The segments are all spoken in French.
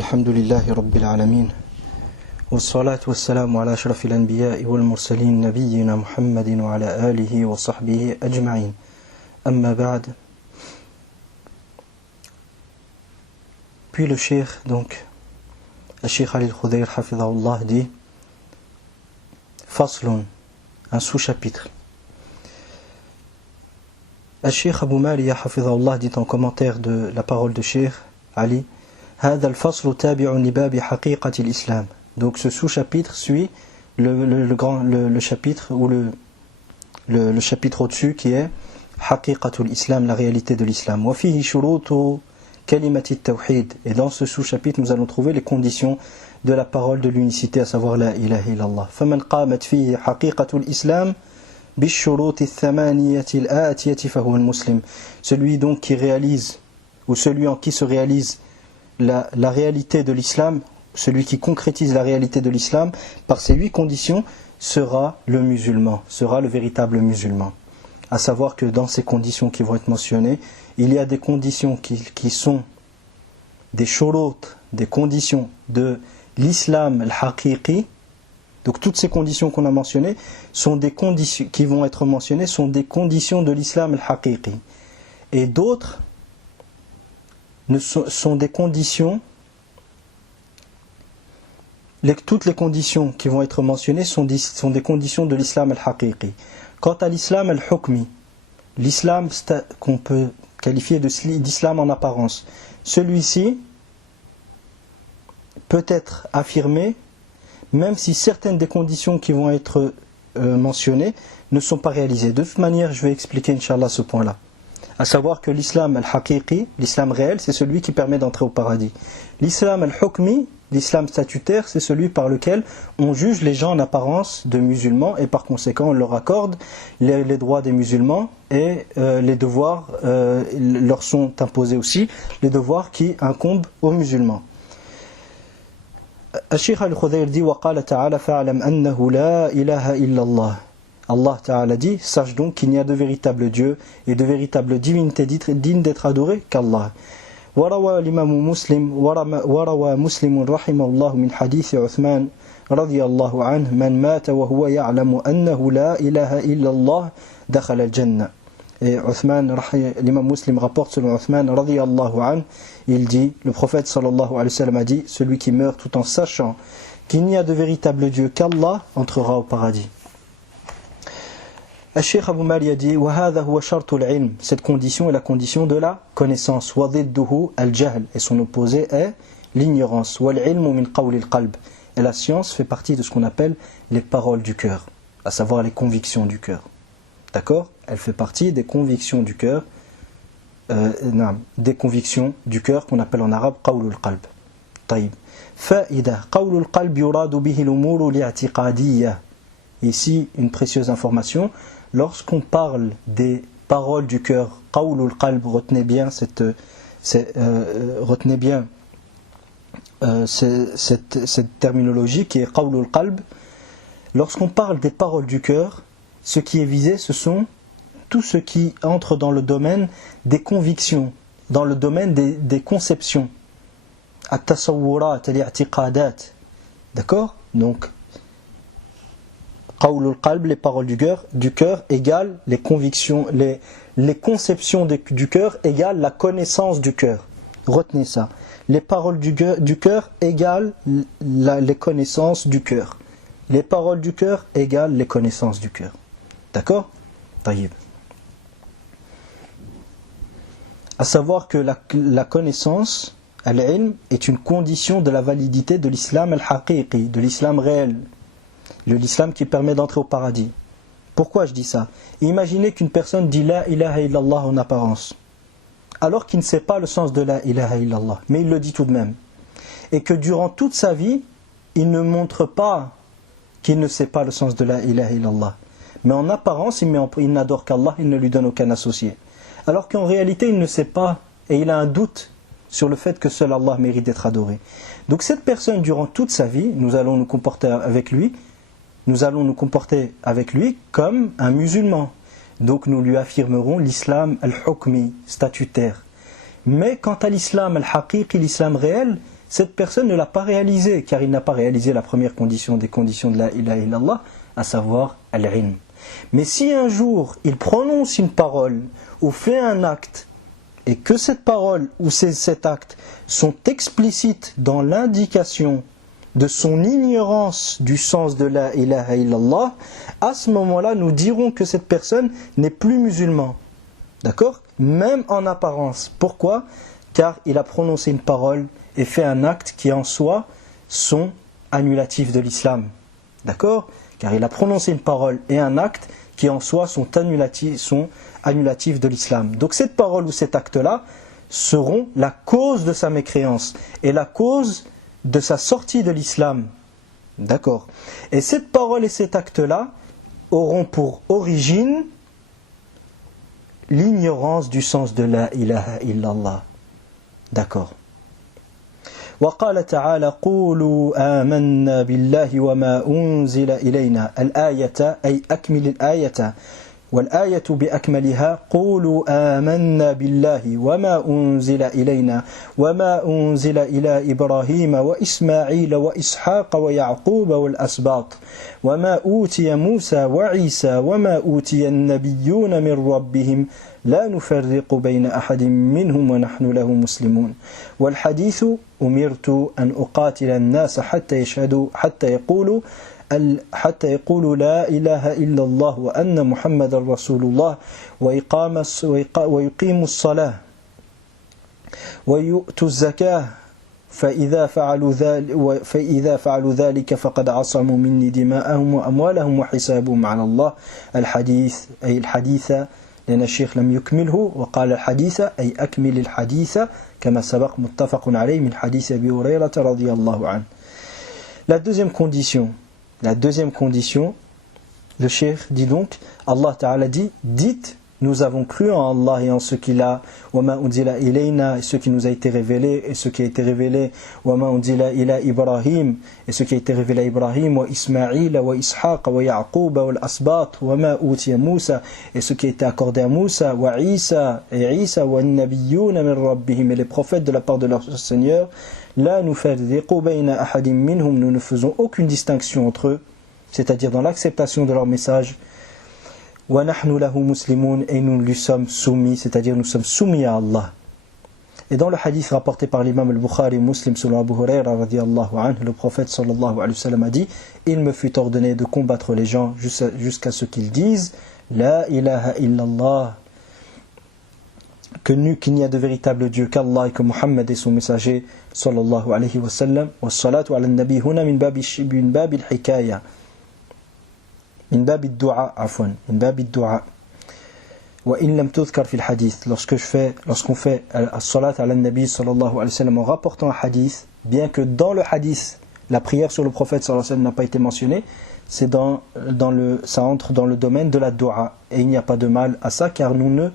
الحمد لله رب العالمين والصلاة والسلام على أشرف الأنبياء والمرسلين نبينا محمد وعلى آله وصحبه أجمعين أما بعد. Puis le cheikh, donc, le cheikh Ali al-Khudayr hafidhahullah dit Faslun, un sous-chapitre. Le cheikh Abu Maliya hafidhahullah dit en commentaire de la parole de cheikh Ali هذا الفصل تابع لباب حقيقة الإسلام. Donc ce sous-chapitre suit le chapitre ou le chapitre au-dessus qui est حقيقة الإسلام, la réalité de l'islam. وفيه شروط كلمة التوحيد. Et dans ce sous-chapitre nous allons trouver les conditions de la parole de l'unicité, à savoir la ilaha illallah. فمن قامت فيه حقيقة الإسلام بالشروط الثمانية الآتية فهو المسلم. Celui donc qui réalise, ou celui en qui se réalise la réalité de l'islam, celui qui concrétise la réalité de l'islam par ces 8 conditions sera le musulman, sera le véritable musulman. À savoir que dans ces conditions qui vont être mentionnées, il y a des conditions qui sont des shurut, des conditions de l'islam al-haqiqi. Donc toutes ces conditions qu'on a mentionnées sont des conditions qui vont être mentionnées sont des conditions de l'islam al-haqiqi. Et d'autres sont des conditions, toutes les conditions qui vont être mentionnées sont des conditions de l'islam al-haqiqi. Quant à l'islam al-hukmi, l'islam qu'on peut qualifier d'islam en apparence, celui-ci peut être affirmé même si certaines des conditions qui vont être mentionnées ne sont pas réalisées. De toute manière, je vais expliquer Inch'Allah ce point-là. À savoir que l'islam al-haqiqi, l'islam réel, c'est celui qui permet d'entrer au paradis. L'islam al-hukmi, l'islam statutaire, c'est celui par lequel on juge les gens en apparence de musulmans et par conséquent on leur accorde les droits des musulmans et les devoirs leur sont imposés aussi, les devoirs qui incombent aux musulmans. Al-Cheikh al-Khudayr dit وَقَالَ تَعَالَى فَاعْلَمْ أَنَّهُ لَا إِلَهَ إِلَّا اللَّهِ. Allah Ta'ala dit, sache donc qu'il n'y a de véritable Dieu et de véritable divinité digne d'être adoré qu'Allah. وروى الإمام مسلم وروى مسلم رحمه الله من حديث عثمان رضي الله عنه من مات وهو يعلم أنه لا إله إلا الله دخل الجنة. Et l'imam Muslim rapporte selon Uthman radiyallahu anhu, il dit, le prophète sallallahu alayhi wa sallam a dit, celui qui meurt tout en sachant qu'il n'y a de véritable Dieu qu'Allah entrera au paradis. Al-Cheikh Abu Maliya dit وَهَذَا هُوَ شَرْطُ الْعِلْمِ. Cette condition est la condition de la connaissance. وَضِدُّهُ الْجَهْلِ. Et son opposé est l'ignorance. وَالْعِلْمُ مِنْ قَوْلِ الْقَلْبِ. Et la science fait partie de ce qu'on appelle les paroles du cœur, à savoir les convictions du cœur. D'accord ? Elle fait partie des convictions du cœur, des convictions du cœur qu'on appelle en arabe قَوْلُ الْقَلْبِ. طيب. فَإِذَا قَوْلُ الْقَلْبِ يُرَادُ بِهِ الْأُمُورُ الِاعْتِقَادِيَّةِ. Ici, une précieuse information. Lorsqu'on parle des paroles du cœur, qawlul qalb, retenez bien cette terminologie qui est qawlul qalb. Lorsqu'on parle des paroles du cœur, ce qui est visé, ce sont tout ce qui entre dans le domaine des convictions, dans le domaine des conceptions. At-tasawwurat, al-i'tiqadat. D'accord ? Donc, qawlul qalb, les paroles du cœur égale les convictions, les conceptions du cœur égale la connaissance du cœur. Retenez ça. Les paroles du cœur égale les connaissances du cœur. Les paroles du cœur égale les connaissances du cœur. D'accord ? Taïb. À savoir que la connaissance, al-ilm, est une condition de la validité de l'islam al-haqiqi, de l'islam réel. L'islam qui permet d'entrer au paradis. Pourquoi je dis ça ? Imaginez qu'une personne dit la ilaha illallah en apparence, alors qu'il ne sait pas le sens de la ilaha illallah, mais il le dit tout de même. Et que durant toute sa vie, il ne montre pas qu'il ne sait pas le sens de la ilaha illallah. Mais en apparence, il n'adore qu'Allah, il ne lui donne aucun associé. Alors qu'en réalité, il ne sait pas, et il a un doute sur le fait que seul Allah mérite d'être adoré. Donc cette personne, durant toute sa vie, nous allons nous comporter avec lui comme un musulman. Donc nous lui affirmerons l'islam al-hukmi, statutaire. Mais quant à l'islam al-haqiqi, l'islam réel, cette personne ne l'a pas réalisé, car il n'a pas réalisé la première condition des conditions de la ilaha illallah, à savoir al-ilm. Mais si un jour il prononce une parole ou fait un acte, et que cette parole ou cet acte sont explicites dans l'indication de son ignorance du sens de la ilaha illallah, à ce moment-là, nous dirons que cette personne n'est plus musulman. D'accord ? Même en apparence. Pourquoi ? Car il a prononcé une parole et fait un acte qui en soi sont annulatifs de l'islam. D'accord ? Car il a prononcé une parole et un acte qui en soi sont annulatifs de l'islam. Donc cette parole ou cet acte-là seront la cause de sa mécréance et la cause de sa sortie de l'islam. D'accord ? Et cette parole et cet acte-là auront pour origine l'ignorance du sens de la ilaha illallah. D'accord. وقال تعالى قولوا آمنا بالله وما أنزل إلينا الآية أي أكمل الآية والآية بأكملها قولوا آمنا بالله وما أنزل إلينا وما أنزل إلى إبراهيم وإسماعيل وإسحاق ويعقوب والأسباط وما أوتي موسى وعيسى وما أوتي النبيون من ربهم لا نفرق بين أحد منهم ونحن له مسلمون والحديث أمرت أن أقاتل الناس حتى يقولوا لا إله إلا الله وأن محمد رسول الله ويقيموا الصلاة ويؤتوا الزكاة فإذا فعلوا ذلك فقد عصموا مني دماءهم وأموالهم وحسابهم على الله الحديث أي الحديث لأن الشيخ لم يكمله وقال الحديث أي أكمل الحديث كما سبق متفق عليه من حديث أبي هريرة رضي الله عنه. La deuxième condition, le cheikh dit donc, Allah Ta'ala dit, dites, nous avons cru en Allah et en ce qu'il a, وَمَا أُنزِلَ إِلَيْنَا, et ce qui nous a été révélé, et ce qui a été révélé, وَمَا أُنزِلَ إِلَى إِبْرَاهِيم, et ce qui a été révélé à Ibrahim, وَإِسْمَاعِيلَ وَإِسْحَاقَ وَيَعْقُوبَ وَالْأَسْبَاطِ وَمَا أُوتِيَ مُوسَى, et ce qui a été accordé à Moussa, وَعِيسَى, et Isa, وَالنَّبِيُّونَ مِنْ رَبِّهِمْ, et les prophètes de la part de leur Seigneur, لَا نُفَرِّقُ بَيْنَ أَحَدٍ مِّنْهُمْ, nous ne faisons aucune distinction entre eux, c'est-à-dire dans l'acceptation de leur message, وَنَحْنُ لَهُ مُسْلِمُونَ, et nous lui sommes soumis, c'est-à-dire nous sommes soumis à Allah. Et dans le hadith rapporté par l'imam al-Bukhari Muslim selon Abu Huraira radiyallahu anhu, le prophète sallallahu alayhi wa sallam a dit, il me fut ordonné de combattre les gens jusqu'à ce qu'ils disent La ilaha illallah, qu'il n'y a de véritable Dieu qu'Allah et que Muhammad est son messager sallallahu alayhi wa sallam. Wa salatu ala nabi huna min babi al-hikaya, min babi al-du'a, afwan, min babi al-du'a. وإن لم تذكر في الحديث, lorsqu'on fait as-salat ala nabi sallallahu alayhi wa sallam en rapportant un hadith, bien que dans le hadith la prière sur le prophète sallallahu alayhi wa sallam n'a pas été mentionnée, ça entre dans le domaine de la dua, et il n'y a pas de mal à ça, car nous ne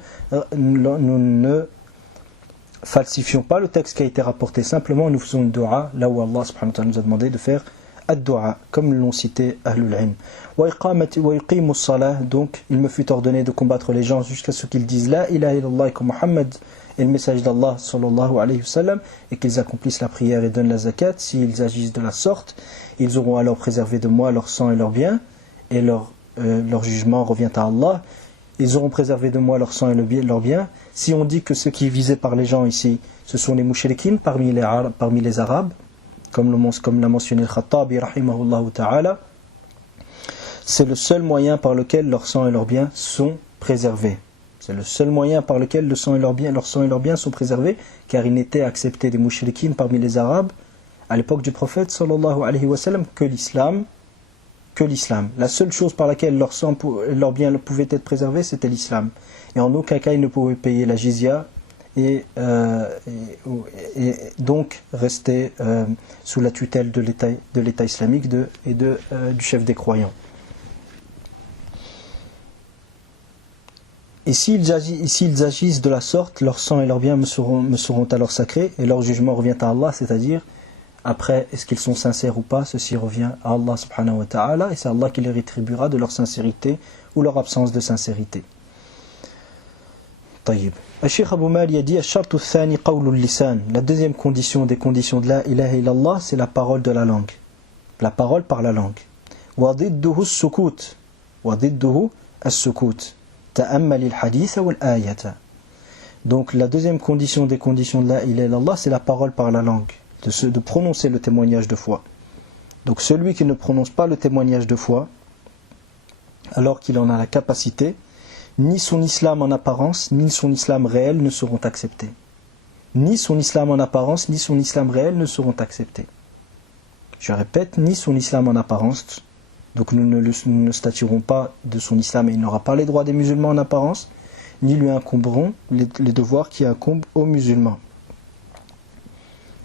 falsifions pas le texte qui a été rapporté, simplement nous faisons une dua là où Allah subhanahu wa ta'ala nous a demandé de faire ad-du'a, comme l'ont cité Ahlul Ilm. Wa yuqimu as-salah, donc il me fut ordonné de combattre les gens jusqu'à ce qu'ils disent La ilaha illallah, que Muhammad est le message d'Allah sallallahu alayhi wa sallam, et qu'ils accomplissent la prière et donnent la zakat. S'ils agissent de la sorte, ils auront alors préservé de moi leur sang et leurs biens, et leur jugement revient à Allah. Ils auront préservé de moi leur sang et leurs biens. Si on dit que ce qui est visé par les gens ici, ce sont les mouchriquines parmi les Arabes, comme l'a mentionné le Khattabi rahimahullah ta'ala, c'est le seul moyen par lequel leur sang et leurs biens sont préservés. C'est le seul moyen par lequel leur sang et leurs biens sont préservés, car il n'était accepté des mouchriquines parmi les Arabes à l'époque du prophète sallallahu alayhi wa sallam que l'islam. La seule chose par laquelle leur sang et leurs biens pouvaient être préservés, c'était l'islam. Et en aucun cas ils ne pouvaient payer la jizya et donc rester sous la tutelle de l'État islamique et du chef des croyants. Et s'ils agissent de la sorte, leur sang et leurs biens me seront alors sacrés, et leur jugement revient à Allah, c'est-à-dire, après, est-ce qu'ils sont sincères ou pas, ceci revient à Allah subhanahu wa ta'ala, et c'est Allah qui les rétribuera de leur sincérité ou leur absence de sincérité. طيب. Cheikh Abou Mali a dit الشرط الثاني قول اللسان. La deuxième condition des conditions de la ilaha illallah, c'est la parole de la langue. La parole par la langue. وضده السكوت. وضده السكوت. تأمل الحديث والآية. Donc la deuxième condition des conditions de la ilaha illallah, c'est la parole par la langue, de prononcer le témoignage de foi. Donc celui qui ne prononce pas le témoignage de foi, alors qu'il en a la capacité, ni son islam en apparence, ni son islam réel ne seront acceptés. Ni son islam en apparence, ni son islam réel ne seront acceptés. Je répète, ni son islam en apparence, donc nous ne statuerons pas de son islam et il n'aura pas les droits des musulmans en apparence, ni lui incomberont les devoirs qui incombent aux musulmans.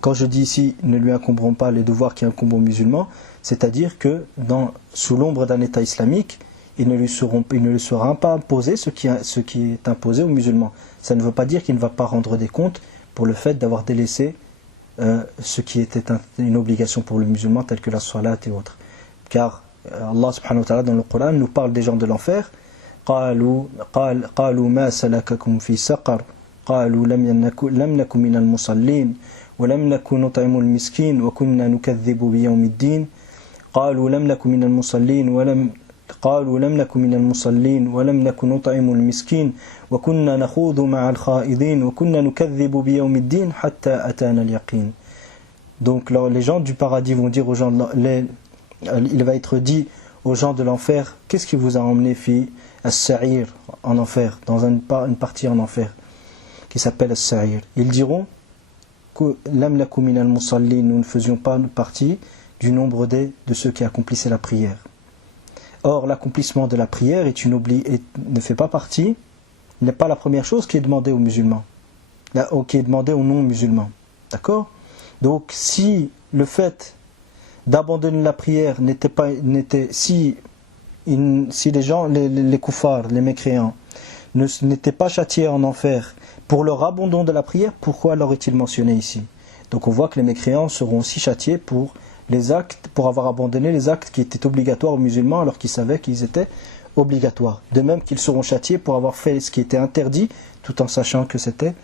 Quand je dis ici, ne lui incomberont pas les devoirs qui incombent aux musulmans, c'est-à-dire que sous l'ombre d'un État islamique, il ne lui sera pas imposé ce qui est imposé aux musulmans. Ça ne veut pas dire qu'il ne va pas rendre des comptes pour le fait d'avoir délaissé ce qui était une obligation pour le musulman, tel que la salat et autres. Car Allah subhanahu wa ta'ala dans le Coran nous parle des gens de l'enfer. قالوا ما سلككم في سقر قالوا لم نكن من المصلين ولم نكن نطعم المسكين وكنا نكذب بيوم الدين قالوا لم نكن من المصلين ولم نكن نطعم المسكين وكنا نخوض مع الخائضين وكنا نكذب بيوم الدين حتى أتانا اليقين. Donc les gens du paradis vont dire aux gens il va être dit aux gens de l'enfer, qu'est-ce qui vous a emmené As-Sa'ir en enfer, dans une partie en enfer qui s'appelle As-Sa'ir. Ils diront que lam lakum minal musallin, nous ne faisions pas partie du nombre de ceux qui accomplissaient la prière. Or, l'accomplissement de la prière ne fait pas partie, n'est pas la première chose qui est demandée aux musulmans, qui est demandée aux non-musulmans. D'accord ? Donc, si le fait d'abandonner la prière si les gens, les koufars, les mécréants, n'étaient pas châtiés en enfer pour leur abandon de la prière, pourquoi l'aurait-il mentionné ici ? Donc on voit que les mécréants seront aussi châtiés pour avoir abandonné les actes qui étaient obligatoires aux musulmans alors qu'ils savaient qu'ils étaient obligatoires. De même qu'ils seront châtiés pour avoir fait ce qui était interdit tout en sachant que c'était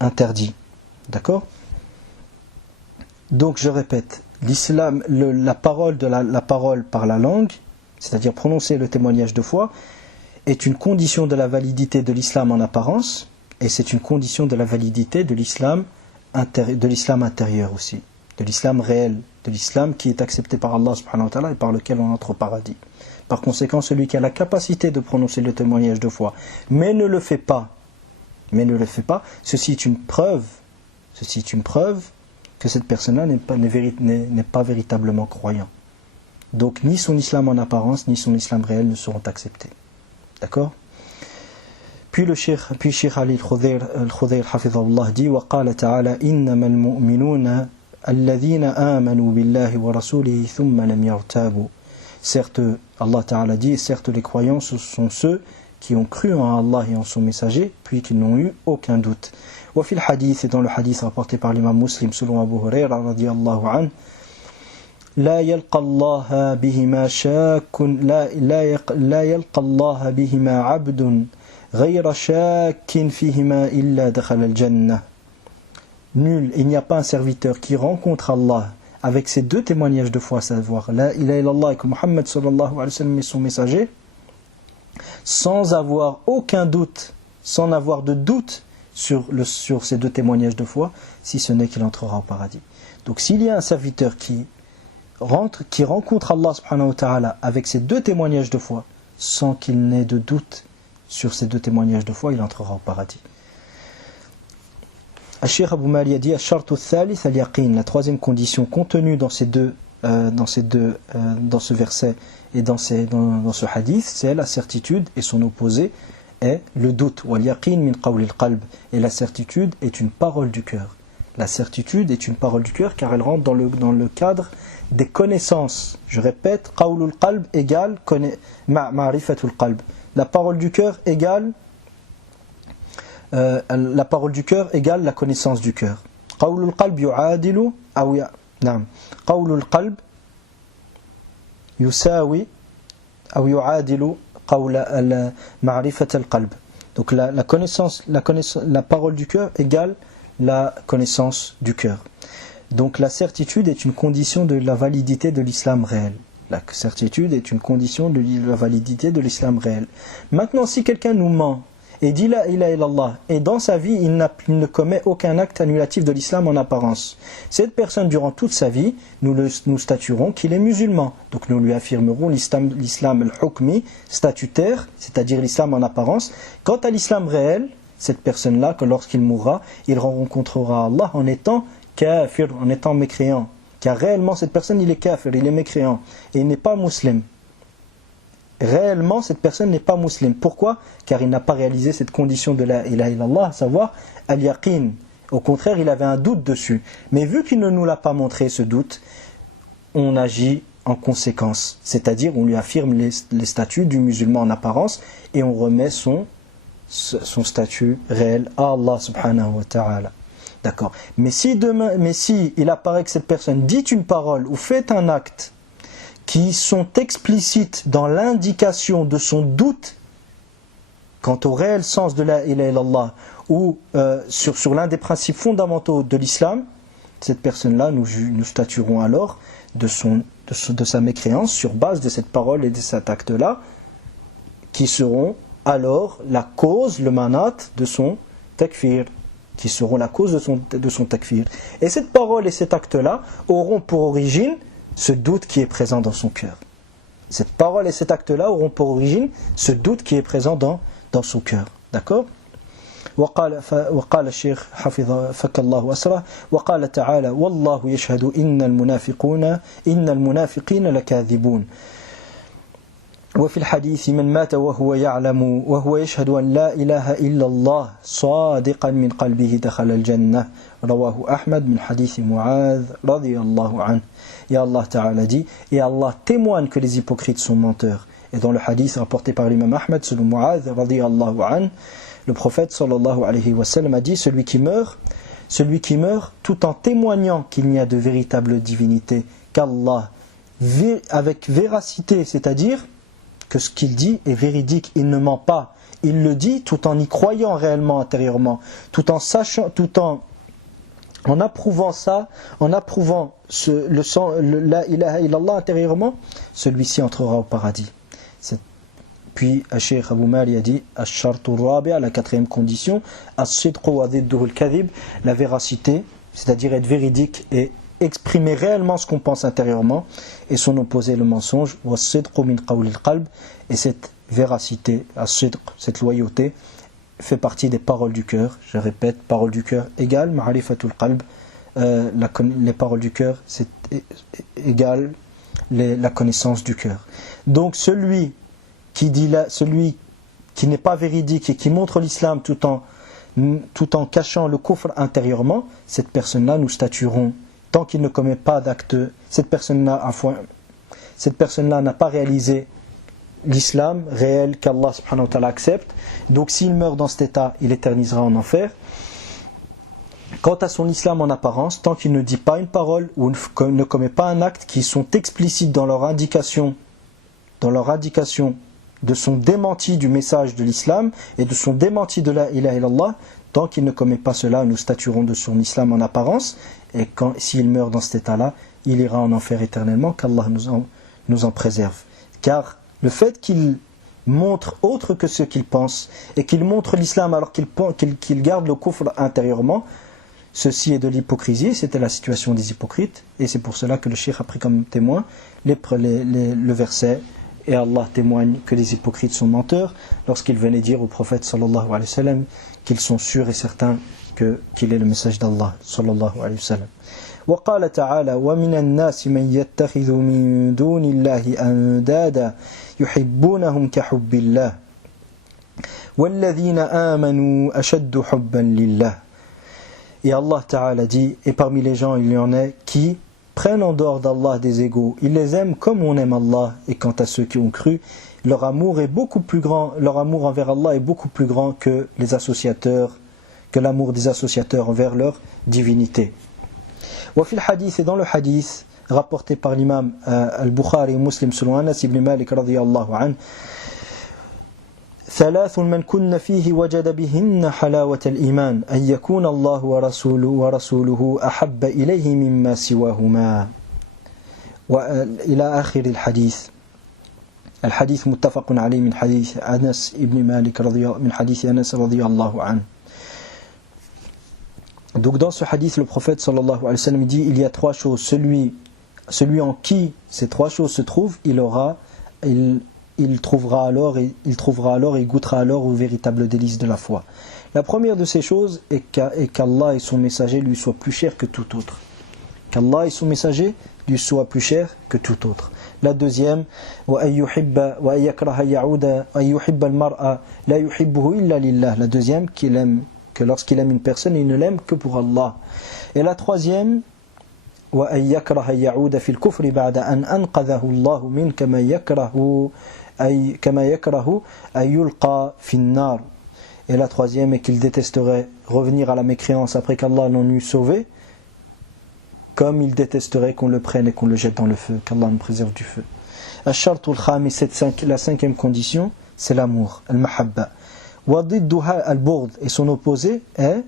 interdit. D'accord ? Donc je répète, l'islam, la parole par la langue, c'est-à-dire prononcer le témoignage de foi, est une condition de la validité de l'islam en apparence, et c'est une condition de la validité de l'islam intérieur aussi, de l'islam réel, de l'islam qui est accepté par Allah subhanahu wa ta'ala et par lequel on entre au paradis. Par conséquent, celui qui a la capacité de prononcer le témoignage de foi, mais ne le fait pas, ceci est une preuve que cette personne-là n'est pas véritablement croyant. Donc ni son islam en apparence, ni son islam réel ne seront acceptés. D'accord ? Puis Cheikh Ali al-Khudayr hafidhahullah dit وقال تعالى إنما المؤمنون الذين آمنوا بالله ورسوله ثم لم يرتابوا. Certes, Allah Ta'ala dit, certes les croyants ce sont ceux qui ont cru en Allah et en son messager, puis qui n'ont eu aucun doute. وفي الحديث, et dans le hadith rapporté par l'imam Muslim selon Abu Huraira radiyallahu anhu, لا يلقى الله بهما شاك لا يلقى الله بهما عبد غير شاك فيهما إلا دخل الجنة. Nul, il n'y a pas un serviteur qui rencontre Allah avec ces deux témoignages de foi, à savoir La ilaha illallah et que Muhammad sallallahu alayhi wa sallam est son messager, sans avoir aucun doute, sans avoir de doute sur ces deux témoignages de foi, si ce n'est qu'il entrera au paradis. Donc s'il y a un serviteur qui rencontre Allah subhanahu wa ta'ala avec ces deux témoignages de foi, sans qu'il n'ait de doute sur ces deux témoignages de foi, il entrera au paradis. Cheikh Abou Mali a dit la troisième condition contenue dans ce verset et dans ce hadith, c'est la certitude, et son opposé est le doute. Et la certitude est une parole du cœur. La certitude est une parole du cœur car elle rentre dans le cadre des connaissances. Je répète, qawlul qalb égale ma'rifatul qalb. La parole du cœur égale la connaissance du cœur. Qawlul qalb yu'adilu qawlul qalb yusawi aw yu'adilu qawla ma'rifat al-qalb. Donc la parole du cœur égale la connaissance du cœur. Donc la certitude est une condition de la validité de l'islam réel. La certitude est une condition de la validité de l'islam réel. Maintenant, si quelqu'un nous ment et dit la ilaha illallah, et dans sa vie il ne commet aucun acte annulatif de l'islam en apparence, cette personne durant toute sa vie, nous statuerons qu'il est musulman. Donc nous lui affirmerons l'islam al-hukmi, statutaire, c'est-à-dire l'islam en apparence. Quant à l'islam réel, cette personne-là, que lorsqu'il mourra, il rencontrera Allah en étant kafir, en étant mécréant. Car réellement cette personne il est kafir, il est mécréant, et il n'est pas musulman. Réellement, cette personne n'est pas musulmane. Pourquoi ? Car il n'a pas réalisé cette condition de la ilaha illallah, à savoir al-yaqin. Au contraire, il avait un doute dessus. Mais vu qu'il ne nous l'a pas montré, ce doute, on agit en conséquence. C'est-à-dire, on lui affirme les statuts du musulman en apparence et on remet son statut réel à Allah subhanahu wa ta'ala. D'accord. Mais si il apparaît que cette personne dit une parole ou fait un acte qui sont explicites dans l'indication de son doute quant au réel sens de la ilaha illallah ou sur l'un des principes fondamentaux de l'islam, cette personne-là, nous statuerons alors de sa mécréance sur base de cette parole et de cet acte-là, qui seront alors la cause, le manat de son takfir, qui seront la cause de son takfir. Et cette parole et cet acte-là auront pour origine ce doute qui est présent dans son cœur. Cette parole et cet acte-là auront pour origine ce doute qui est présent dans son cœur. D'accord ? وقال الشيخ حفظ فك الله أسره وقال تعالى والله يشهد إن المنافقين لكاذبون وفي الحديث من مات وهو يعلم وهو يشهد أن لا إله إلا الله صادقا من قلبه دخل الجنة رواه أحمد من حديث معاذ رضي الله عنه. Et Allah Ta'ala dit, et Allah témoigne que les hypocrites sont menteurs. Et dans le hadith rapporté par l'imam Ahmed, selon Mu'adh, radiyallahu anhu, le prophète sallallahu alayhi wa sallam a dit, celui qui meurt tout en témoignant qu'il n'y a de véritable divinité qu'Allah, avec véracité, c'est-à-dire que ce qu'il dit est véridique, il ne ment pas. Il le dit tout en y croyant réellement intérieurement, tout en sachant, en approuvant ça, en approuvant la ilaha illallah intérieurement, celui-ci entrera au paradis. Puis Cheikh Abou Mali a dit Ash-shartu rabi', la quatrième condition, as-sidqu wa dhidduhu al-kadhib, la véracité, c'est-à-dire être véridique et exprimer réellement ce qu'on pense intérieurement, et son opposé le mensonge, was-sidqu min qawli al-qalb, et cette véracité, as-sidq, cette loyauté, fait partie des paroles du cœur. Je répète, paroles du cœur égale ma'rifatul qalb. Les paroles du cœur, c'est égal la connaissance du cœur. Donc celui qui n'est pas véridique et qui montre l'islam tout en cachant le kufr intérieurement, cette personne-là, nous statuerons, tant qu'il ne commet pas d'acte, cette personne-là n'a pas réalisé l'islam réel qu'Allah subhanahu wa ta'ala accepte. Donc s'il meurt dans cet état, il éternisera en enfer. Quant à son islam en apparence, tant qu'il ne dit pas une parole ou ne commet pas un acte qui sont explicites dans leur indication de son démenti du message de l'islam et de son démenti de la ilaha illallah, tant qu'il ne commet pas cela, nous statuerons de son islam en apparence, et s'il meurt dans cet état-là, il ira en enfer éternellement, qu'Allah nous en préserve. Car le fait qu'il montre autre que ce qu'il pense, et qu'il montre l'islam alors qu'il garde le kufr intérieurement, ceci est de l'hypocrisie. C'était la situation des hypocrites, et c'est pour cela que le cheikh a pris comme témoin le verset, et Allah témoigne que les hypocrites sont menteurs, lorsqu'il venait dire au prophète sallallahu alayhi wa sallam qu'ils sont sûrs et certains qu'il est le message d'Allah sallallahu alayhi wa sallam. وقال تعالى ومن الناس من يتخذ من دون الله أندادا يحبونهم كحب الله والذين آمنوا أشد حبا لله. Et Allah Ta'ala dit, et parmi les gens il y en a qui prennent en dehors d'Allah des égaux, ils les aiment comme on aime Allah, et quant à ceux qui ont cru, leur amour est beaucoup plus grand, leur amour envers Allah est beaucoup plus grand que l'amour des associateurs envers leur divinité. وفي الحديث, et dans le hadith rapporté par l'imam al-Bukhari et Muslim selon Anas ibn Malik radiyallahu anhu, ثلاث من كن فيه وجد بهن حلاوة الإيمان أن يكون الله ورسوله أحب إليه مما سواهما وإلى آخر الحديث. الحديث متفق عليه من حديث أنس بن مالك من حديث أنس رضي الله عنه. Donc dans ce hadith, le prophète sallallahu alayhi wa sallam dit il y a trois choses. Celui en qui ces trois choses se trouvent, il trouvera alors et il goûtera alors aux véritables délices de la foi. La première de ces choses est qu'Allah et son messager lui soient plus chers que tout autre. Qu'Allah et son messager lui soient plus chers que tout autre. La deuxième, la deuxième, qu'il aime, que lorsqu'il aime une personne, il ne l'aime que pour Allah. Et la troisième, et la troisième est qu'il détesterait revenir à la mécréance après qu'Allah l'en eût sauvé, comme il détesterait qu'on le prenne et qu'on le jette dans le feu, qu'Allah nous préserve du feu. Al-Shartul Khamis, la cinquième condition, c'est l'amour, al-mahabba. Wadidduha al-burd, et son opposé est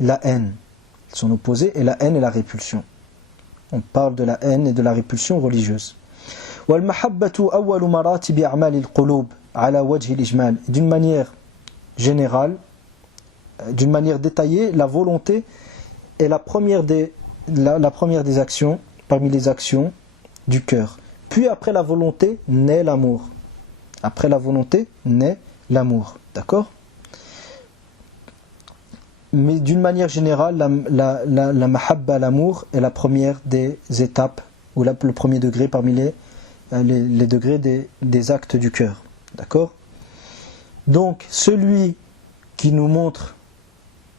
la haine. Son opposé est la haine et la répulsion. On parle de la haine et de la répulsion religieuse. Wal-mahabbatu awwalu maratibi a'mal al-qulub ala wajhi al-ijmal. D'une manière générale, d'une manière détaillée, la volonté est la première des actions, parmi les actions du cœur. Puis après la volonté naît l'amour. Après la volonté naît l'amour. D'accord ? Mais d'une manière générale, la mahabba, l'amour, est la première des étapes, ou le premier degré parmi les degrés des actes du cœur. D'accord ? Donc, celui qui nous montre,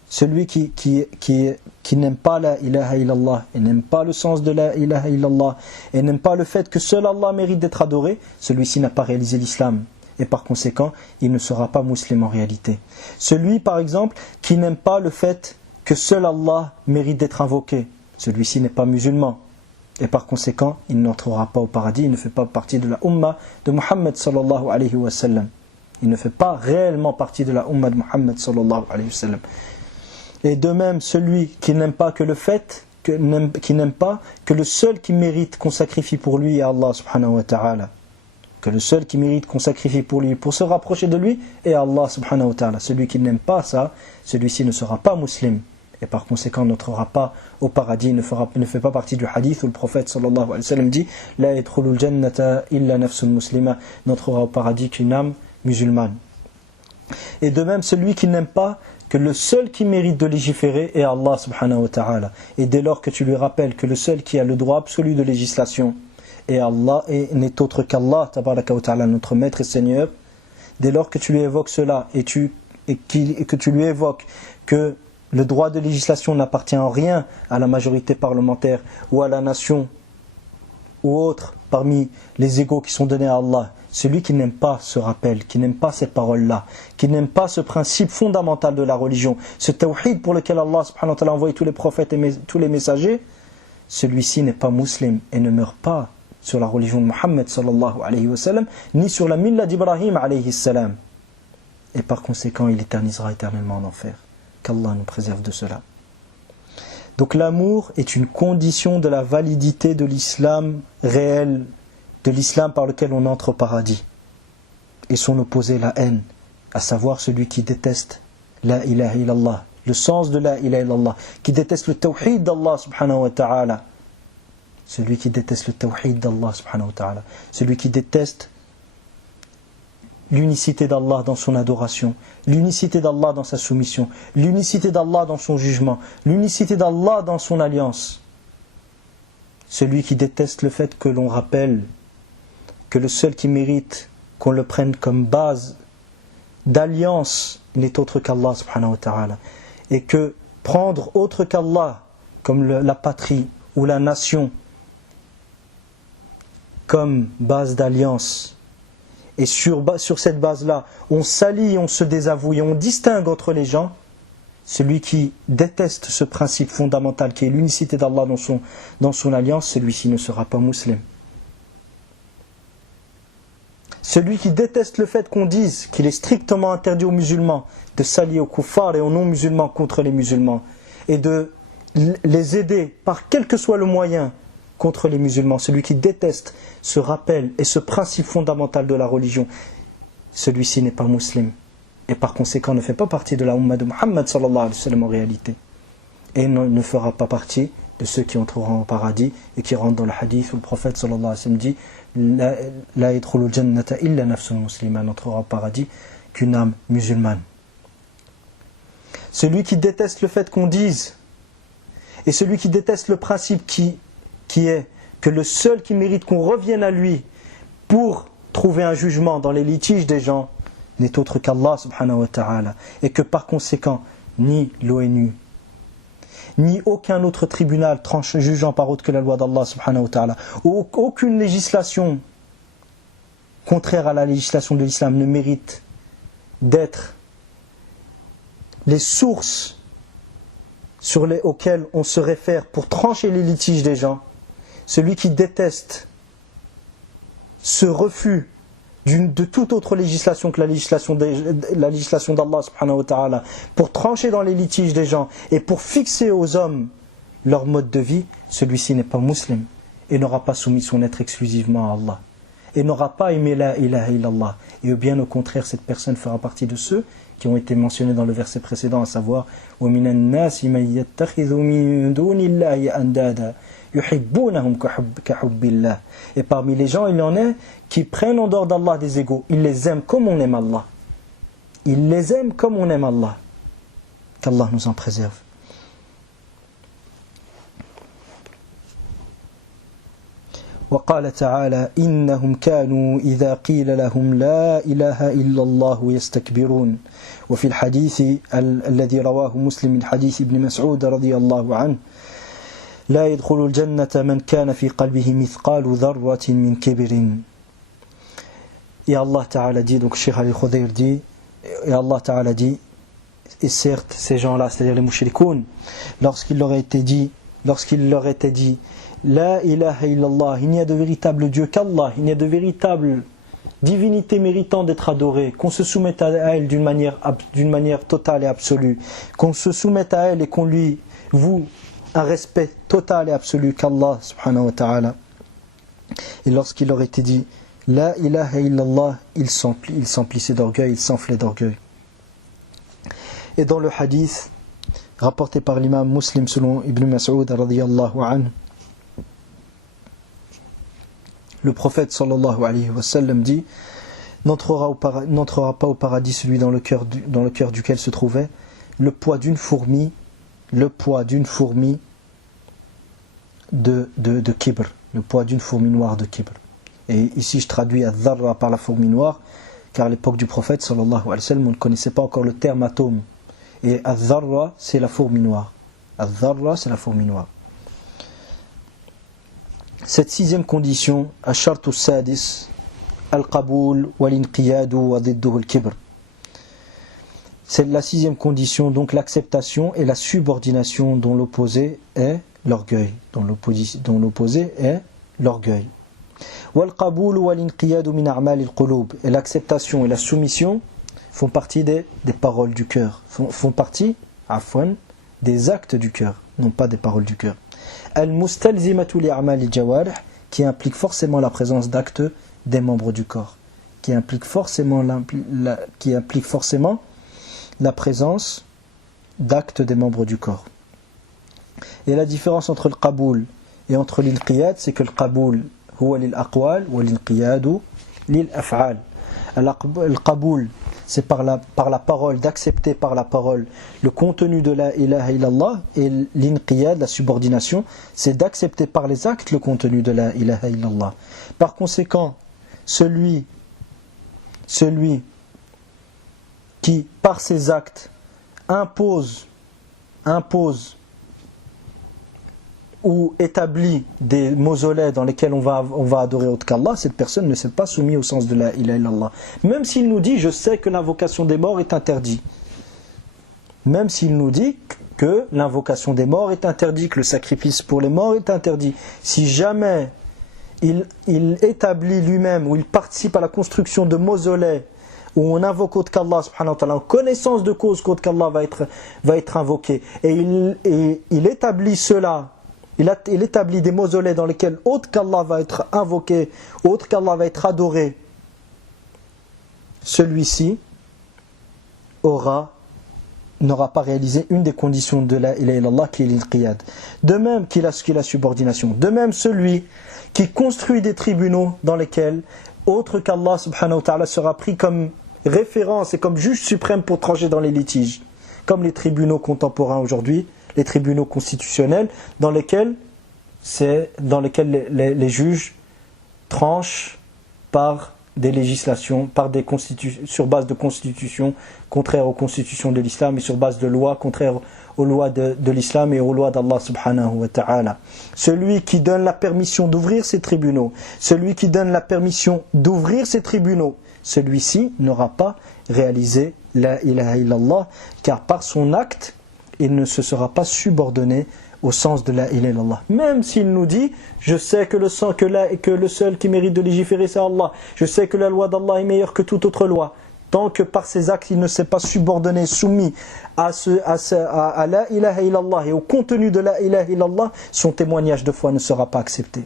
celui qui n'aime pas la ilaha illallah, et n'aime pas le sens de la ilaha illallah, et n'aime pas le fait que seul Allah mérite d'être adoré, celui-ci n'a pas réalisé l'islam. Et par conséquent, il ne sera pas musulman en réalité. Celui, par exemple, qui n'aime pas le fait que seul Allah mérite d'être invoqué, celui-ci n'est pas musulman. Et par conséquent, il n'entrera pas au paradis, il ne fait pas partie de la Ummah de Muhammad sallallahu alayhi wa sallam. Il ne fait pas réellement partie de la Ummah de Muhammad sallallahu alayhi wa sallam. Et de même, celui qui n'aime pas que le fait, qui n'aime pas que le seul qui mérite qu'on sacrifie pour lui est Allah subhanahu wa ta'ala. Que le seul qui mérite qu'on sacrifie pour lui, pour se rapprocher de lui, est Allah subhanahu wa ta'ala. Celui qui n'aime pas ça, celui-ci ne sera pas musulman. Et par conséquent n'entrera pas au paradis, ne fait pas partie du hadith où le prophète sallallahu alayhi wa sallam dit La yadkhulul jannata illa nafsun muslima, n'entrera au paradis qu'une âme musulmane. Et de même, celui qui n'aime pas que le seul qui mérite de légiférer est Allah subhanahu wa ta'ala. Et dès lors que tu lui rappelles que le seul qui a le droit absolu de législation et Allah n'est autre qu'Allah, tabaraka wa ta'ala, notre maître et Seigneur, dès lors que tu lui évoques cela et que tu lui évoques que le droit de législation n'appartient en rien à la majorité parlementaire ou à la nation ou autre parmi les égaux qui sont donnés à Allah, celui qui n'aime pas ce rappel, qui n'aime pas ces paroles-là, qui n'aime pas ce principe fondamental de la religion, ce tawhid pour lequel Allah subhanahu wa ta'ala a envoyé tous les prophètes et tous les messagers, celui-ci n'est pas musulman et ne meurt pas sur la religion de Muhammad sallallahu alayhi wa sallam, ni sur la milla d'Ibrahim alayhi salam. Et par conséquent, il éternisera éternellement en enfer. Qu'Allah nous préserve de cela. Donc l'amour est une condition de la validité de l'islam réel, de l'islam par lequel on entre au paradis. Et son opposé, la haine, à savoir celui qui déteste la ilaha illallah, le sens de la ilaha illallah, qui déteste le tawhid d'Allah subhanahu wa ta'ala. Celui qui déteste le tawhid d'Allah subhanahu wa ta'ala, celui qui déteste l'unicité d'Allah dans son adoration, l'unicité d'Allah dans sa soumission, l'unicité d'Allah dans son jugement, l'unicité d'Allah dans son alliance. Celui qui déteste le fait que l'on rappelle que le seul qui mérite qu'on le prenne comme base d'alliance n'est autre qu'Allah subhanahu wa ta'ala. Et que prendre autre qu'Allah comme la patrie ou la nation comme base d'alliance, et sur cette base-là, on s'allie, on se désavoue et on distingue entre les gens, celui qui déteste ce principe fondamental qui est l'unicité d'Allah dans son alliance, celui-ci ne sera pas musulman. celui qui déteste le fait qu'on dise qu'il est strictement interdit aux musulmans de s'allier aux kuffars et aux non-musulmans contre les musulmans, et de les aider par quel que soit le moyen contre les musulmans, celui qui déteste ce rappel et ce principe fondamental de la religion, celui-ci n'est pas musulman, et par conséquent ne fait pas partie de la Ummah de Muhammad sallallahu alayhi wa sallam en réalité, et ne fera pas partie de ceux qui entreront au paradis, et qui rentrent dans le hadith où le prophète sallallahu alayhi wa sallam dit La yadkhulul jannata illa nafsun muslima, n'entrera au paradis qu'une âme musulmane. Celui qui déteste le fait qu'on dise, et celui qui déteste le principe qui est que le seul qui mérite qu'on revienne à lui pour trouver un jugement dans les litiges des gens n'est autre qu'Allah subhanahu wa ta'ala, et que par conséquent ni l'ONU ni aucun autre tribunal jugeant par autre que la loi d'Allah subhanahu wa ta'ala, ou aucune législation contraire à la législation de l'islam ne mérite d'être les sources auxquelles on se réfère pour trancher les litiges des gens. Celui qui déteste ce refus de toute autre législation que la législation d'Allah subhanahu wa ta'ala pour trancher dans les litiges des gens et pour fixer aux hommes leur mode de vie, celui-ci n'est pas musulman et n'aura pas soumis son être exclusivement à Allah et n'aura pas aimé la ilaha illallah, et bien au contraire cette personne fera partie de ceux qui ont été mentionnés dans le verset précédent, à savoir وَمِنَ النَّاسِ مَن يَتَّخِذُ مِن دُونِ اللَّهِ أَنْدَادًا يُحِبُّونَهُمْ كَحُبِّ اللَّهِ. Et parmi les gens, il y en a qui prennent en dehors d'Allah des égaux. Ils les aiment comme on aime Allah. Ils les aiment comme on aime Allah. Qu'Allah nous en préserve. وقال تعالى إنهم كانوا إذا قيل لهم لا إله إلا الله يستكبرون. وفي الحديث الذي رواه مسلم من حديث ابن مسعود رضي الله عنه لا يدخل الجنة من كان في قلبه مثقال ذرة من كبر. Et Allah Ta'ala dit, donc Cheikh Ali Khudayr dit, et Allah Ta'ala dit, et certes ces gens-là, c'est-à-dire les mushrikoun, lorsqu'il leur était dit La ilaha illallah, il n'y a de véritable Dieu qu'Allah, il n'y a de véritable divinité méritant d'être adorée, qu'on se soumette à elle d'une manière totale et absolue, qu'on se soumette à elle et qu'on lui voue un respect total et absolu qu'Allah subhanahu wa ta'ala. Et lorsqu'il leur était dit La ilaha illallah, il s'emplissait d'orgueil, il s'enflait d'orgueil. Et dans le hadith rapporté par l'imam Muslim selon Ibn Mas'ud radiyallahu anhu, le prophète sallallahu alayhi wa sallam dit n'entrera pas au paradis celui dans le cœur duquel se trouvait le poids d'une fourmi de kibr, le poids d'une fourmi noire de kibr. Et ici je traduis ad-dharra par la fourmi noire, car à l'époque du prophète sallallahu alayhi wa sallam on ne connaissait pas encore le terme atome, et ad-dharra c'est la fourmi noire. Ad-dharra c'est la fourmi noire. Cette sixième condition, ash-shartu sadis, al-qaboul wal-inqiyadu wa didduhu al-kibr. C'est la sixième condition, donc l'acceptation et la subordination dont l'opposé est l'orgueil. Dont l'opposé est l'orgueil. Wal-qaboul wal-inqiyadu min a'mal al-qulub. Et l'acceptation et la soumission font partie des paroles du cœur. Font partie, des actes du cœur, non pas des paroles du cœur. Al-mustalzimatu li'a'mal al-jawarih, qui implique forcément la présence d'actes des membres du corps, qui implique forcément la présence d'actes des membres du corps. Et la différence entre le qaboul et entre l'inqiyad, c'est que le qaboul huwa lil aqwal wa l'inqiyadu lil af'al. Le qaboul, c'est par la parole, d'accepter par la parole le contenu de la ilaha illallah, et l'inqiyad, la subordination, c'est d'accepter par les actes le contenu de la ilaha illallah. Par conséquent, celui qui par ses actes impose ou établit des mausolées dans lesquels on va adorer autre qu'Allah, cette personne ne s'est pas soumise au sens de la ilaha illallah. Même s'il nous dit, je sais que l'invocation des morts est interdite. Même s'il nous dit que l'invocation des morts est interdite, que le sacrifice pour les morts est interdit. Si jamais il établit lui-même, ou il participe à la construction de mausolées, où on invoque autre qu'Allah subhanahu wa ta'ala, en connaissance de cause qu'autre qu'Allah va être invoqué, et il établit cela, il établit des mausolées dans lesquels autre qu'Allah va être invoqué, autre qu'Allah va être adoré, celui-ci n'aura pas réalisé une des conditions de la ilaha illallah qui est l'ilqiyad. De même qu'il a la subordination. De même celui qui construit des tribunaux dans lesquels autre qu'Allah subhanahu wa ta'ala sera pris comme référence et comme juge suprême pour trancher dans les litiges. Comme les tribunaux contemporains aujourd'hui, les tribunaux constitutionnels dans lesquels les juges tranchent par des législations, sur base de constitutions contraires aux constitutions de l'islam et sur base de lois contraires aux lois de l'islam et aux lois d'Allah subhanahu wa ta'ala. Celui qui donne la permission d'ouvrir ces tribunaux, celui-ci n'aura pas réalisé la ilaha illallah, car par son acte, il ne se sera pas subordonné au sens de la ilaha illallah. Même s'il nous dit, je sais que le seul qui mérite de légiférer c'est Allah, je sais que la loi d'Allah est meilleure que toute autre loi, tant que par ses actes il ne s'est pas subordonné, soumis à la ilaha illallah et au contenu de la ilaha illallah, son témoignage de foi ne sera pas accepté.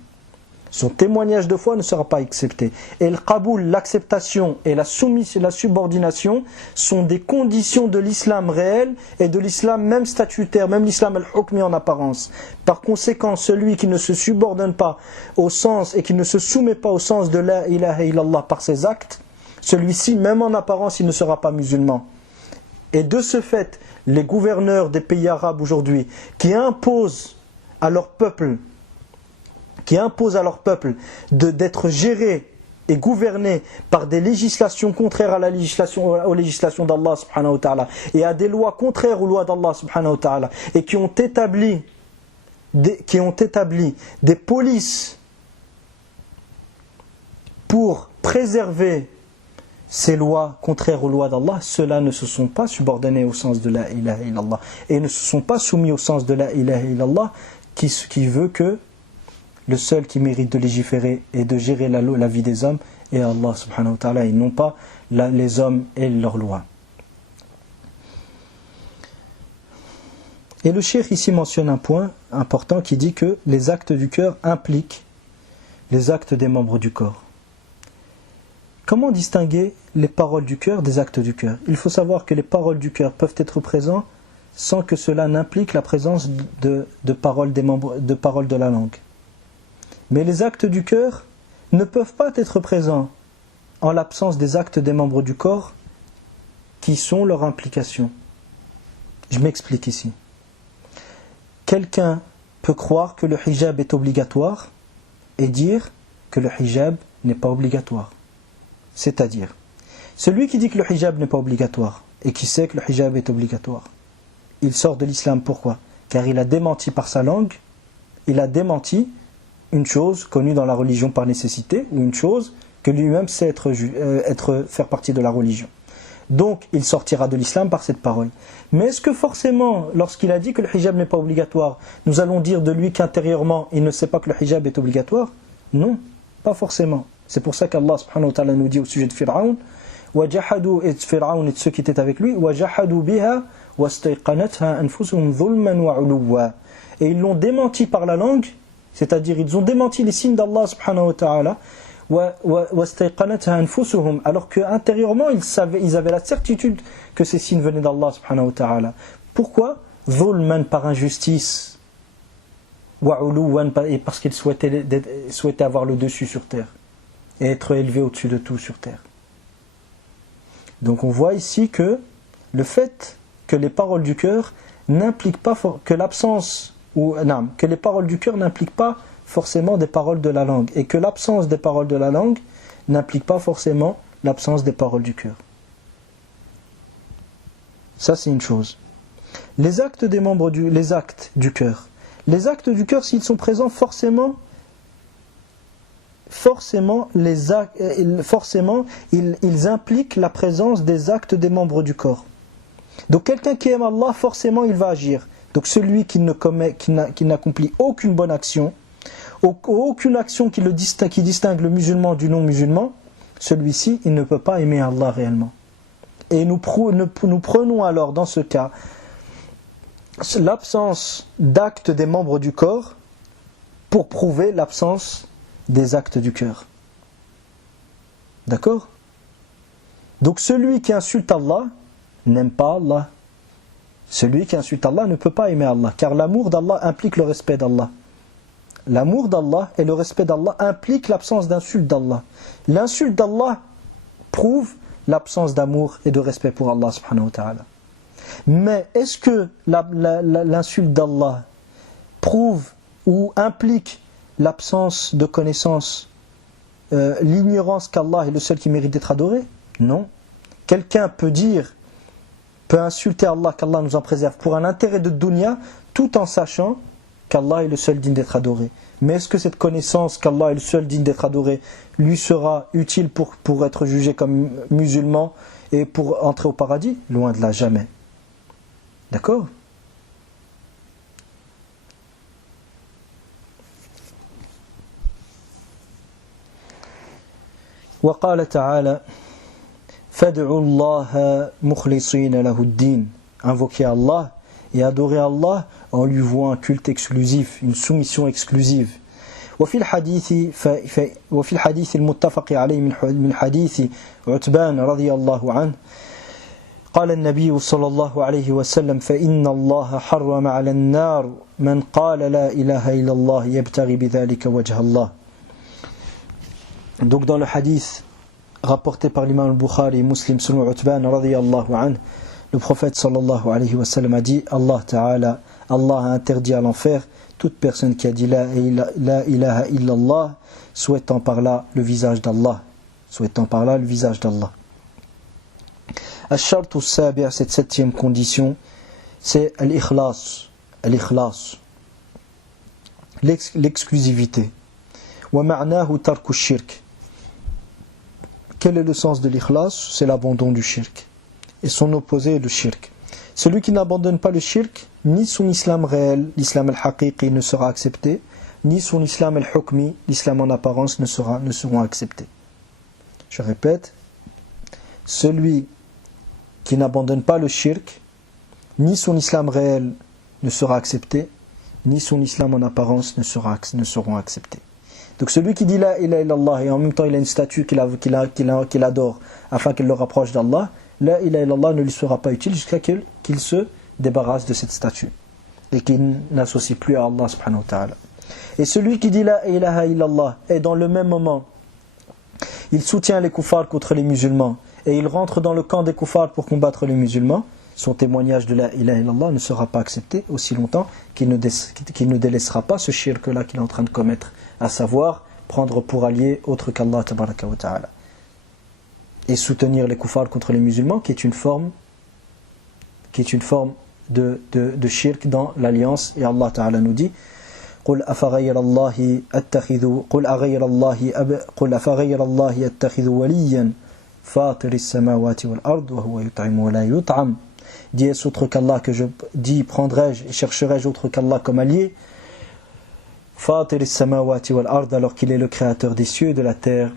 Et le qaboul, l'acceptation et la soumission, la subordination sont des conditions de l'islam réel et de l'islam même statutaire, même l'islam al-hukmi en apparence. Par conséquent, celui qui ne se subordonne pas au sens et qui ne se soumet pas au sens de la ilaha illallah par ses actes, celui-ci, même en apparence, il ne sera pas musulman. Et de ce fait, les gouverneurs des pays arabes aujourd'hui qui imposent à leur peuple d'être gérés et gouvernés par des législations contraires aux législations d'Allah subhanahu wa ta'ala et à des lois contraires aux lois d'Allah subhanahu wa ta'ala et qui ont établi des polices pour préserver ces lois contraires aux lois d'Allah, ceux-là ne se sont pas subordonnés au sens de la ilaha illallah et ne se sont pas soumis au sens de la ilaha illallah qui veut que le seul qui mérite de légiférer et de gérer la vie des hommes est Allah subhanahu wa ta'ala et non pas les hommes et leurs lois. Et le cheikh ici mentionne un point important qui dit que les actes du cœur impliquent les actes des membres du corps. Comment distinguer les paroles du cœur des actes du cœur ? Il faut savoir que les paroles du cœur peuvent être présentes sans que cela n'implique la présence de paroles de la langue. Mais les actes du cœur ne peuvent pas être présents en l'absence des actes des membres du corps qui sont leur implication. Je m'explique ici. Quelqu'un peut croire que le hijab est obligatoire et dire que le hijab n'est pas obligatoire. C'est-à-dire, celui qui dit que le hijab n'est pas obligatoire et qui sait que le hijab est obligatoire, il sort de l'islam. Pourquoi ? Car il a démenti par sa langue, il a démenti une chose connue dans la religion par nécessité, ou une chose que lui-même sait faire partie de la religion. Donc, il sortira de l'islam par cette parole. Mais est-ce que forcément, lorsqu'il a dit que le hijab n'est pas obligatoire, nous allons dire de lui qu'intérieurement, il ne sait pas que le hijab est obligatoire ? Non, pas forcément. C'est pour ça qu'Allah subhanahu wa ta'ala nous dit au sujet de Fir'aun, وَجَحَدُوا et Fir'aun et ceux qui étaient avec lui, وَجَحَدُوا بِهَا وَاسْتَيْقَنَتْهَا أَنفُسُهُمْ ظُلْمًا وَعُلُوًّا. Et ils l'ont démenti par la langue, c'est-à-dire ils ont démenti les signes d'Allah subhanahu wa ta'ala, alors qu'intérieurement ils avaient la certitude que ces signes venaient d'Allah subhanahu wa ta'ala. Pourquoi ? Zulman, par injustice, et parce qu'ils souhaitaient avoir le dessus sur terre et être élevés au-dessus de tout sur terre. Donc on voit ici que le fait que les paroles du cœur n'impliquent pas que les paroles du cœur n'impliquent pas forcément des paroles de la langue, et que l'absence des paroles de la langue n'implique pas forcément l'absence des paroles du cœur. Ça, c'est une chose. Les actes du cœur. Les actes du cœur, s'ils sont présents, forcément, ils impliquent la présence des actes des membres du corps. Donc quelqu'un qui aime Allah, forcément il va agir. Donc celui qui n'accomplit aucune bonne action, aucune action qui distingue le musulman du non-musulman, celui-ci, il ne peut pas aimer Allah réellement. Et nous prenons alors dans ce cas l'absence d'actes des membres du corps pour prouver l'absence des actes du cœur. D'accord ? Donc celui qui insulte Allah n'aime pas Allah. Celui qui insulte Allah ne peut pas aimer Allah, car l'amour d'Allah implique le respect d'Allah. L'amour d'Allah et le respect d'Allah impliquent l'absence d'insulte d'Allah. L'insulte d'Allah prouve l'absence d'amour et de respect pour Allah subhanahu wa ta'ala. Mais est-ce que l'insulte d'Allah prouve ou implique l'absence de connaissance, l'ignorance qu'Allah est le seul qui mérite d'être adoré? Non. Quelqu'un peut insulter Allah, qu'Allah nous en préserve, pour un intérêt de dunya, tout en sachant qu'Allah est le seul digne d'être adoré. Mais est-ce que cette connaissance qu'Allah est le seul digne d'être adoré lui sera utile pour être jugé comme musulman et pour entrer au paradis? Loin de là, jamais. D'accord ? وقال تعالى فادعوا الله مخلصين له الدين. Invoquer Allah et adorer Allah en lui vouant un culte exclusif, une soumission exclusive. وفي الحديث المتفق عليه من حديث عتبان رضي الله عنه قال النبي صلى الله عليه وسلم فإن الله حرم على النار من قال لا إله إلا الله يبتغي بذلك وجه الله. Donc dans le hadith rapporté par l'imam al-Bukhari et Muslim selon Utban radiyallahu anhu, le prophète sallallahu alayhi wa sallam a dit Allah a interdit à l'enfer toute personne qui a dit la ilaha illallah, souhaitant par là le visage d'Allah. Al-Shartu al-Sabi', cette septième condition, c'est al-Ikhlas, l'exclusivité. Wa ma'nahu tarku shirk. Quel est le sens de l'ikhlas? C'est l'abandon du shirk. Et son opposé est le shirk. Celui qui n'abandonne pas le shirk, ni son islam réel, l'islam al-haqiqi ne sera accepté, ni son islam al-hukmi, l'islam en apparence ne seront acceptés. Je répète, celui qui n'abandonne pas le shirk, ni son islam réel ne sera accepté, ni son islam en apparence ne seront acceptés. Donc celui qui dit la ilaha illallah et en même temps il a une statue qu'il adore afin qu'il le rapproche d'Allah, la ilaha illallah ne lui sera pas utile jusqu'à qu'il se débarrasse de cette statue et qu'il n'associe plus à Allah subhanahu wa ta'ala. Et celui qui dit la ilaha illallah et dans le même moment il soutient les kuffars contre les musulmans et il rentre dans le camp des kuffars pour combattre les musulmans, son témoignage de la ilaha illallah ne sera pas accepté aussi longtemps qu'il ne délaissera pas ce shirk là qu'il est en train de commettre, à savoir prendre pour allié autre qu'Allah tabaraka wa ta'ala et soutenir les kuffars contre les musulmans, qui est une forme de shirk dans l'alliance. Et Allah ta'ala nous dit قل أفغير الله أتخذ وليا فاطر السماوات والأرض وهو يطعم ولا يطعم. Dis est-ce autre qu'Allah que je dis prendrai-je et chercherai-je autre qu'Allah comme allié, فاطر السماوات والأرض, alors qu'il est le créateur des cieux et de la terre,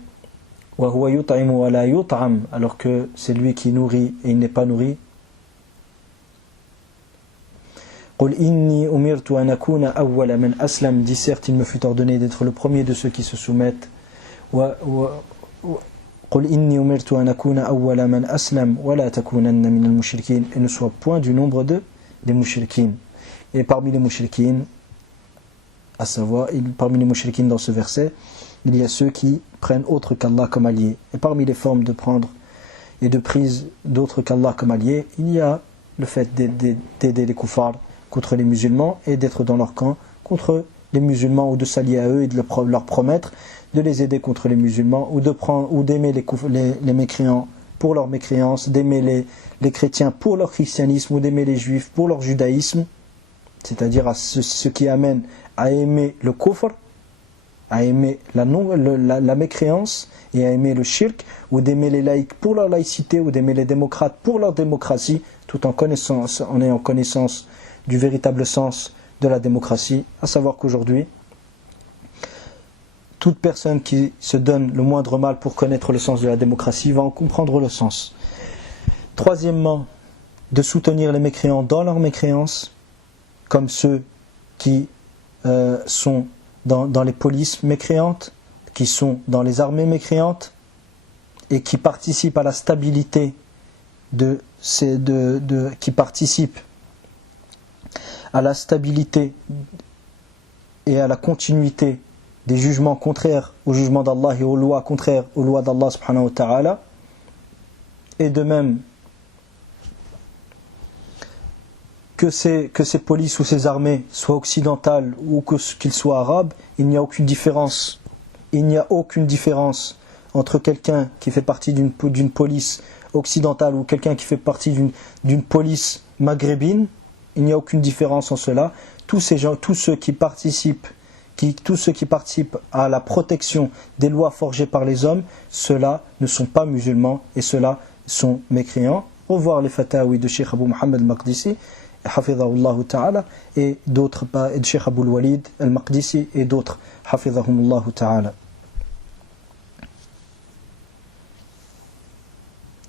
وهو يطعم ولا يطعم, alors que c'est lui qui nourrit et il n'est pas nourri. قل إني أمرت أن أكون أول من أسلم, dit certes il me fut ordonné d'être le premier de ceux qui se soumettent. قل إني أمرت أن أكون أول من أسلم ولا تكونن من المشركين, et ne sois point du nombre des mushrikines. Et parmi les mushrikines, à savoir, parmi les mushrikines dans ce verset, il y a ceux qui prennent autre qu'Allah comme allié. Et parmi les formes de prendre et de prise d'autre qu'Allah comme allié, il y a le fait d'aider les kuffars contre les musulmans et d'être dans leur camp contre les musulmans, ou de s'allier à eux et de leur promettre de les aider contre les musulmans, ou d'aimer les mécréants pour leur mécréance, d'aimer les chrétiens pour leur christianisme, ou d'aimer les juifs pour leur judaïsme, c'est-à-dire à ce qui amène à aimer le kufr, à aimer la mécréance et à aimer le shirk, ou d'aimer les laïcs pour leur laïcité, ou d'aimer les démocrates pour leur démocratie, tout en ayant connaissance du véritable sens de la démocratie, à savoir qu'aujourd'hui toute personne qui se donne le moindre mal pour connaître le sens de la démocratie va en comprendre le sens. Troisièmement, de soutenir les mécréants dans leur mécréance, comme ceux qui sont dans les polices mécréantes, qui sont dans les armées mécréantes, et qui participent à la stabilité qui participent à la stabilité et à la continuité des jugements contraires au jugement d'Allah et aux lois contraires aux lois d'Allah subhanahu wa ta'ala, et de même que ces polices ou ces armées soient occidentales ou qu'ils soient arabes, il n'y a aucune différence. Il n'y a aucune différence entre quelqu'un qui fait partie d'une police occidentale ou quelqu'un qui fait partie d'une police maghrébine. Il n'y a aucune différence en cela. Tous ceux qui participent à la protection des lois forgées par les hommes, ceux-là ne sont pas musulmans et ceux-là sont mécréants. Revoir les fatawi de Cheikh Abou Mohammed al-Maqdisi, hafidhahullah ta'ala, et d'autres, de Cheikh Abou al-Walid al-Maqdisi et d'autres, hafidhahumullah ta'ala.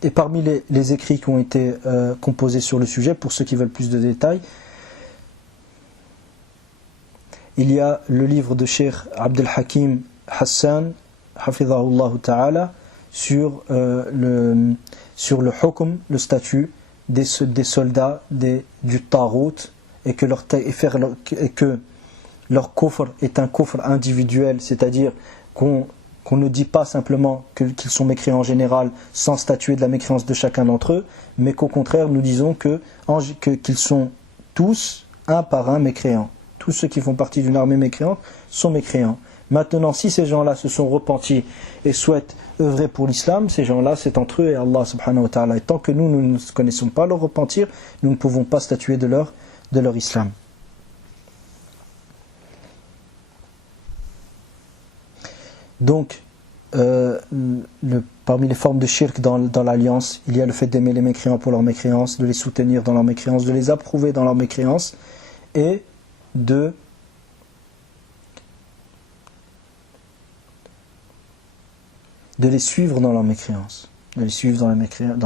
Et parmi les écrits qui ont été composés sur le sujet, pour ceux qui veulent plus de détails, il y a le livre de Cheikh Abdel Hakim Hassan, hafidhahullah ta'ala, sur le hukm, le statut des soldats du Tarout, et que leur kufr est un kufr individuel, c'est-à-dire qu'on ne dit pas simplement qu'ils sont mécréants en général sans statuer de la mécréance de chacun d'entre eux, mais qu'au contraire nous disons qu'ils sont tous un par un mécréants. Tous ceux qui font partie d'une armée mécréante sont mécréants. Maintenant, si ces gens-là se sont repentis et souhaitent œuvrer pour l'islam, ces gens-là, c'est entre eux et Allah subhanahu wa ta'ala. Et tant que nous ne connaissons pas leur repentir, nous ne pouvons pas statuer de leur islam. Donc, parmi les formes de shirk dans l'alliance, il y a le fait d'aimer les mécréants pour leur mécréance, de les soutenir dans leur mécréance, de les approuver dans leur mécréance, et de les suivre dans leur mécréance. De les suivre dans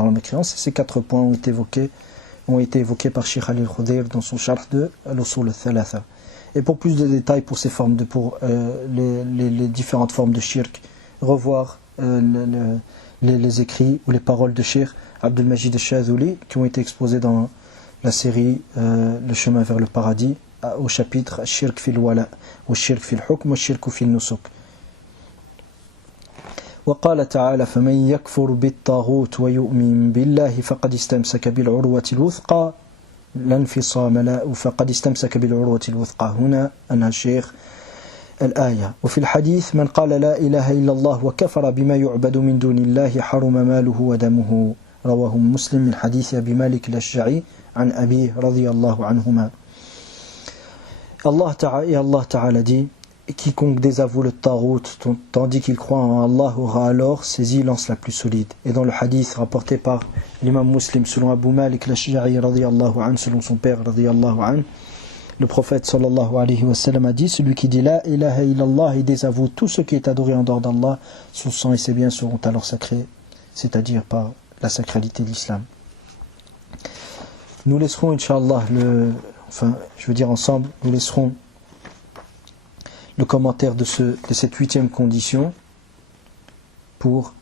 leur mécréance. Ces 4 points ont été évoqués par Cheikh Ali al-Khudayr dans son charh de Al-Usul al-Thalatha. Et pour plus de détails pour les différentes formes de shirk, revoir les écrits ou les paroles de Cheikh Abdul Majid al-Shadhuli qui ont été exposés dans la série Le chemin vers le paradis, au chapitre Shirk fil wala, ou Shirk fil hukm, ou Shirk fil nusuk. وقال تعالى فمن يكفر بالطاغوت ويؤمن بالله فقد استمسك بالعروة الوثقى لا انفصام له فقد استمسك بالعروة الوثقى. هنا أنهى الشيخ الآية. وفي الحديث من قال لا إله إلا الله وكفر بما يعبد من دون الله حرم ماله ودمه. رواه مسلم من حديث أبي مالك الأشجعي عن أبيه رضي الله عنهما. Allah Ta'ala dit: quiconque désavoue le Tarout tandis qu'il croit en Allah aura alors saisi l'anse la plus solide. Et dans le hadith rapporté par l'imam Muslim selon Abu Malik al-Ashja'i radiyallahu anhu, selon son père radiyallahu anhu, le prophète sallallahu alayhi wa sallam a dit: celui qui dit la ilaha illallah et désavoue tout ce qui est adoré en dehors d'Allah, son sang et ses biens seront alors sacrés, c'est-à-dire par la sacralité de l'islam. Nous laisserons Inch'Allah ensemble, nous laisserons le commentaire de cette 8e condition pour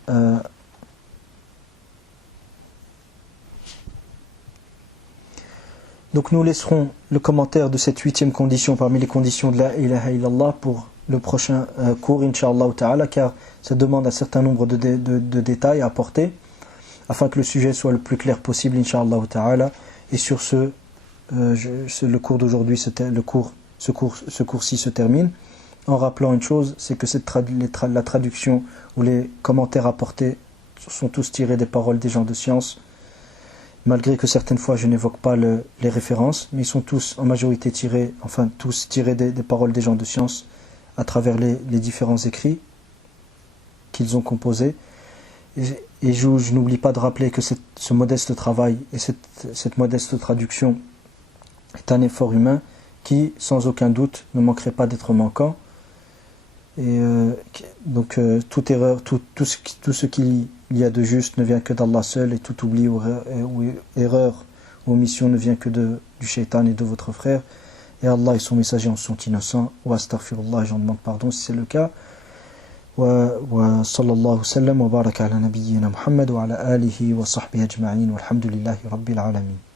donc nous laisserons le commentaire de cette 8e condition parmi les conditions de la ilaha illallah pour le prochain cours Inch'Allah ta'ala, car ça demande un certain nombre de détails à apporter afin que le sujet soit le plus clair possible Inch'Allah ta'ala. Et sur le cours d'aujourd'hui, ce cours-ci se termine en rappelant une chose, c'est que la traduction ou les commentaires apportés sont tous tirés des paroles des gens de science, malgré que certaines fois je n'évoque pas les références, mais ils sont tous en majorité tirés des paroles des gens de science à travers les différents écrits qu'ils ont composés. Et je n'oublie pas de rappeler que ce modeste travail et cette modeste traduction est un effort humain qui, sans aucun doute, ne manquerait pas d'être manquant et toute erreur, tout ce qu'il y a de juste ne vient que d'Allah seul, et tout oubli ou erreur ou omission ne vient que du shaitan et de votre frère. Et Allah et son messager en sont innocents. Wa astaghfirullah, j'en demande pardon si c'est le cas. Wa sallallahu sallam wa baraka ala nabiyyina Muhammad wa ala alihi wa sahbihi ajma'in walhamdulillahi rabbil alamin.